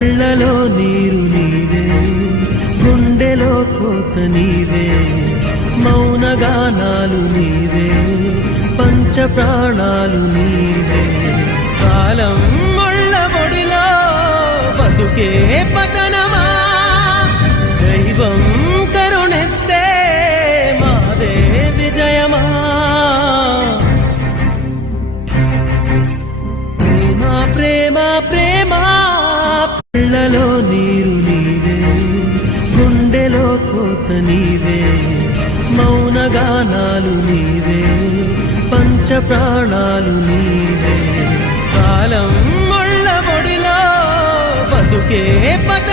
కళ్ళలో నీరు నీవే, గుండెలో కోత నీవే, మౌనగానాలు నీవే, పంచ ప్రాణాలు నీవే. కాలం ముళ్ళ పొడిలో బతుకే పతనమా, దైవం కరుణిస్తే మాదే విజయమా. ప్రేమ ప్రేమ ప్రేమ, కళ్ళలో నీరు నీవే, గుండెలో కోత నీవే, మౌనగానాలు నీవే, పంచ ప్రాణాలు నీవే. కాలం ముళ్ళ పొడిలో బతుకే పత